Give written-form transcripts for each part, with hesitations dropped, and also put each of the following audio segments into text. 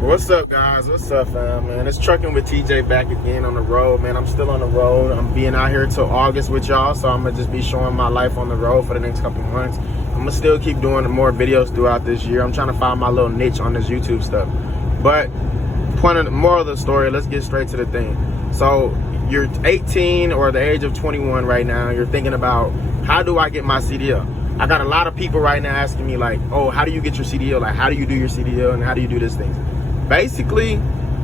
What's up, guys? What's up, fam, man? It's Trucking with TJ back again on the road, man. I'm still on the road. I'm being out here till August with y'all, so I'm gonna just be showing my life on the road for the next couple months. I'm gonna still keep doing more videos throughout this year. I'm trying to find my little niche on this YouTube stuff. But moral of the story, let's get straight to the thing. So you're 18 or the age of 21 right now. You're thinking about, how do I get my CDL? I got a lot of people right now asking me like, oh, how do you get your CDL? Like, how do you do your CDL and how do you do this thing? Basically,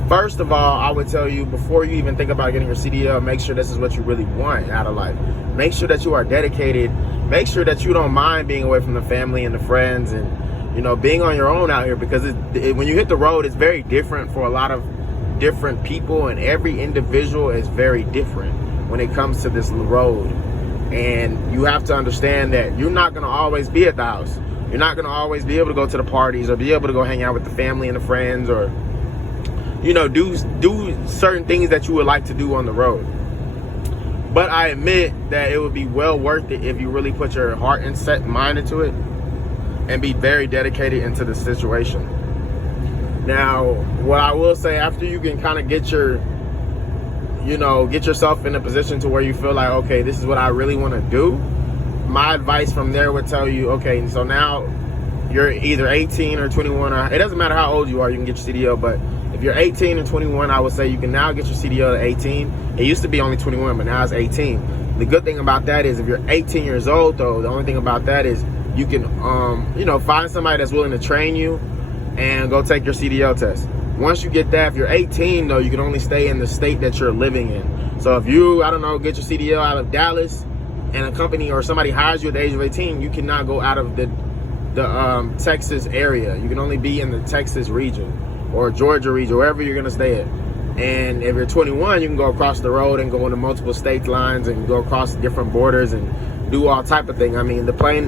first of all, I would tell you, before you even think about getting your CDL, make sure this is what you really want out of life. Make sure that you are dedicated. Make sure that you don't mind being away from the family and the friends and, you know, being on your own out here, because when you hit the road, it's very different for a lot of different people, and every individual is very different when it comes to this road. And you have to understand that you're not going to always be at the house. You're not going to always be able to go to the parties or be able to go hang out with the family and the friends, or, you know, do certain things that you would like to do on the road. But I admit that it would be well worth it if you really put your heart and set mind into it and be very dedicated into the situation. Now, what I will say, after you can kind of get yourself in a position to where you feel like, okay, this is what I really want to do, my advice from there would tell you, okay, so now you're either 18 or 21, or it doesn't matter how old you are, you can get your CDL. But if you're 18 and 21, I would say you can now get your CDL at 18. It used to be only 21, but now it's 18. The good thing about that is, if you're 18 years old, though, the only thing about that is you can, find somebody that's willing to train you and go take your CDL test. Once you get that, if you're 18, though, you can only stay in the state that you're living in. So if you, get your CDL out of Dallas, and a company or somebody hires you at the age of 18, you cannot go out of the Texas area. You can only be in the Texas region or Georgia region, wherever you're gonna stay at. And if you're 21, you can go across the road and go into multiple state lines and go across different borders and do all type of things. I mean, the plane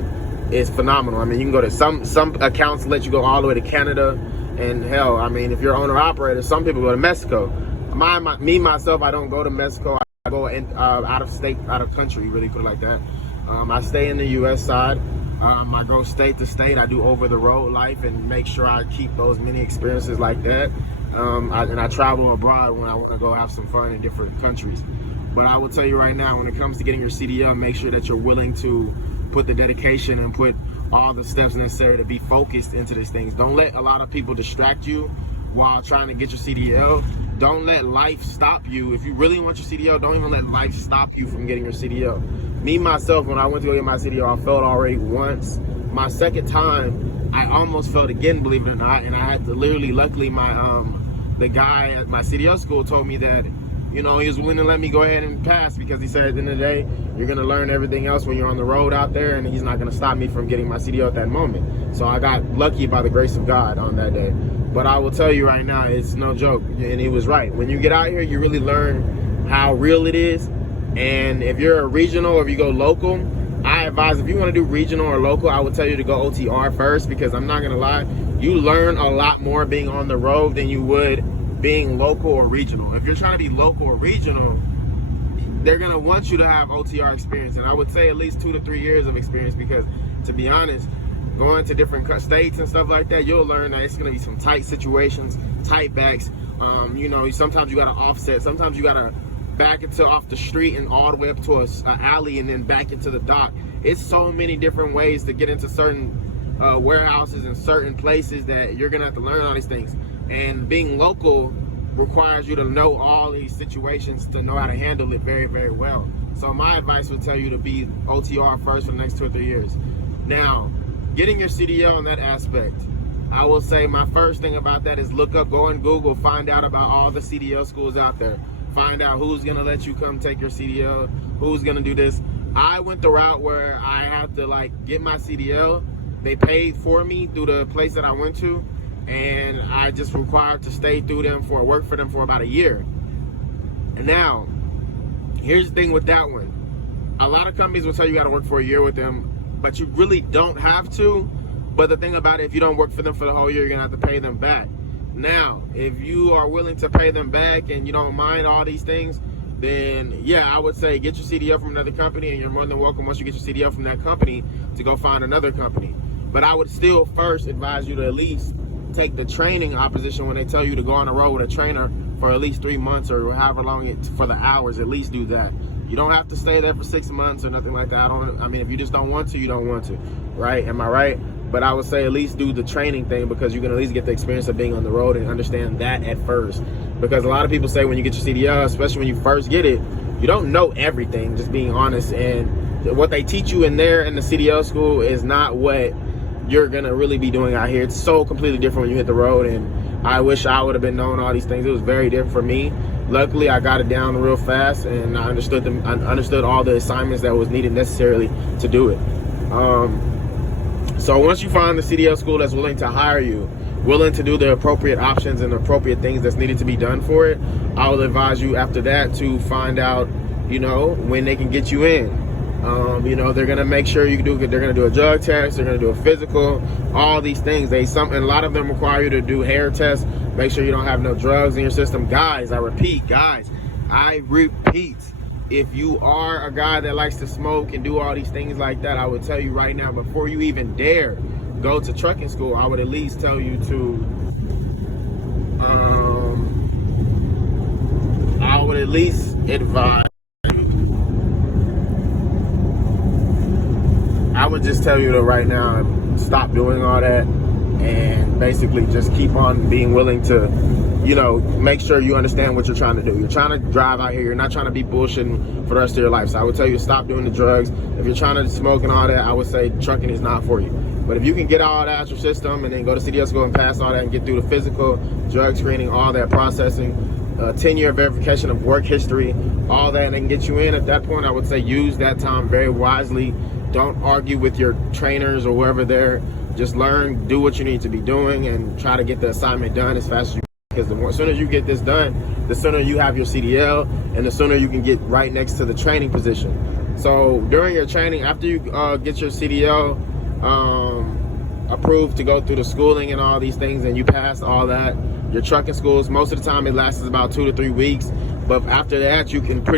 is phenomenal. I mean, you can go to some accounts let you go all the way to Canada, and hell, I mean, if you're owner operator, some people go to Mexico. Myself, I don't go to Mexico. I go out of state, out of country, really put it like that. I stay in the U.S. side. I go state to state. I do over the road life and make sure I keep those many experiences like that. And I travel abroad when I want to go have some fun in different countries. But I will tell you right now, when it comes to getting your CDL, make sure that you're willing to put the dedication and put all the steps necessary to be focused into these things. Don't let a lot of people distract you while trying to get your CDL. Don't let life stop you. If you really want your CDL, don't even let life stop you from getting your CDL. Me, myself, when I went to go get my CDL, I failed already once. My second time, I almost failed again, believe it or not, and I had to luckily the guy at my CDL school told me that, he was willing to let me go ahead and pass, because he said at the end of the day, you're gonna learn everything else when you're on the road out there, and he's not gonna stop me from getting my CDL at that moment. So I got lucky by the grace of God on that day. But I will tell you right now, it's no joke, and he was right. When you get out here, you really learn how real it is. And if you're a regional or if you go local, I advise, if you want to do regional or local, I would tell you to go OTR first, because I'm not gonna lie, you learn a lot more being on the road than you would being local or regional. If you're trying to be local or regional, they're gonna want you to have OTR experience, and I would say at least 2 to 3 years of experience, because to be honest, going to different states and stuff like that, you'll learn that it's going to be some tight situations, tight backs. Sometimes you got to offset. Sometimes you got to back into off the street and all the way up to an alley and then back into the dock. It's so many different ways to get into certain warehouses and certain places that you're going to have to learn all these things. And being local requires you to know all these situations, to know how to handle it very, very well. So my advice would tell you to be OTR first for the next 2 or 3 years. Now, getting your CDL in that aspect, I will say my first thing about that is go on Google, find out about all the CDL schools out there. Find out who's gonna let you come take your CDL, who's gonna do this. I went the route where I had to get my CDL. They paid for me through the place that I went to, and I just required to stay work for them for about a year. And now, here's the thing with that one. A lot of companies will tell you gotta work for a year with them, but you really don't have to. But the thing about it, if you don't work for them for the whole year, you're gonna have to pay them back. Now, if you are willing to pay them back and you don't mind all these things, then yeah, I would say get your CDL from another company, and you're more than welcome, once you get your CDL from that company, to go find another company. But I would still first advise you to at least take the training opposition when they tell you to go on the road with a trainer for at least 3 months or however long for the hours. At least do that. You don't have to stay there for 6 months or nothing like that. I mean, if you just don't want to, you don't want to, right? Am I right? But I would say at least do the training thing, because you can at least get the experience of being on the road and understand that at first. Because a lot of people say when you get your CDL, especially when you first get it, you don't know everything, just being honest. And what they teach you in there in the CDL school is not what you're gonna really be doing out here. It's so completely different when you hit the road, and I wish I would have been knowing all these things. It was very different for me. Luckily, I got it down real fast, and I understood them. I understood all the assignments that was needed necessarily to do it. So once you find the CDL school that's willing to hire you, willing to do the appropriate options and the appropriate things that's needed to be done for it, I will advise you after that to find out, you know, when they can get you in. You know, they're gonna make sure you can do. They're gonna do a drug test. They're gonna do a physical. All these things. And a lot of them require you to do hair tests. Make sure you don't have no drugs in your system, guys. I repeat, if you are a guy that likes to smoke and do all these things like that, I would tell you right now, before you even dare go to trucking school, I would at least tell you to, I would at least advise, I would just tell you to right now, stop doing all that and basically just keep on being willing to, you know, make sure you understand what you're trying to do. You're trying to drive out here. You're not trying to be bullshitting for the rest of your life. So I would tell you to stop doing the drugs. If you're trying to smoke and all that, I would say trucking is not for you. But if you can get all that out your system and then go to CDL school and pass all that and get through the physical, drug screening, all that processing, 10-year verification of work history, all that, and they can get you in at that point, I would say use that time very wisely. Don't argue with your trainers or whoever there. Just learn, do what you need to be doing, and try to get the assignment done as fast as you can. Because as soon as you get this done, the sooner you have your CDL, and the sooner you can get right next to the training position. So during your training, after you get your CDL approved to go through the schooling and all these things, and you pass all that, your trucking schools, most of the time it lasts about 2 to 3 weeks. But after that, you can for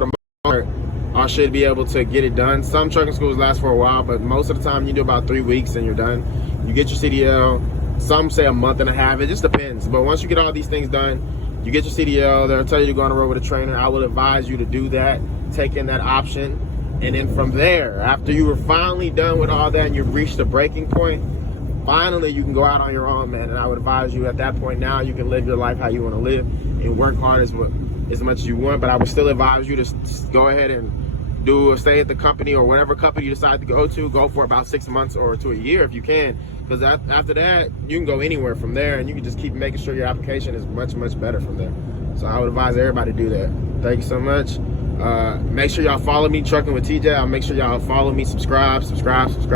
the most part, I should be able to get it done. Some trucking schools last for a while, but most of the time you do about 3 weeks and you're done. You get your CDL. Some say a month and a half. It just depends. But once you get all these things done, you get your CDL. They'll tell you to go on the road with a trainer. I would advise you to do that, take in that option. And then from there, after you were finally done with all that and you've reached the breaking point, finally you can go out on your own, man. And I would advise you at that point, now you can live your life how you want to live and work hard as much as you want. But I would still advise you to go ahead and stay at the company or whatever company you decide to go for about 6 months or to a year if you can. Because after that, you can go anywhere from there, and you can just keep making sure your application is much, much better from there. So I would advise everybody to do that. Thank you so much. Make sure y'all follow me, Trucking with TJ. I'll make sure y'all follow me, subscribe.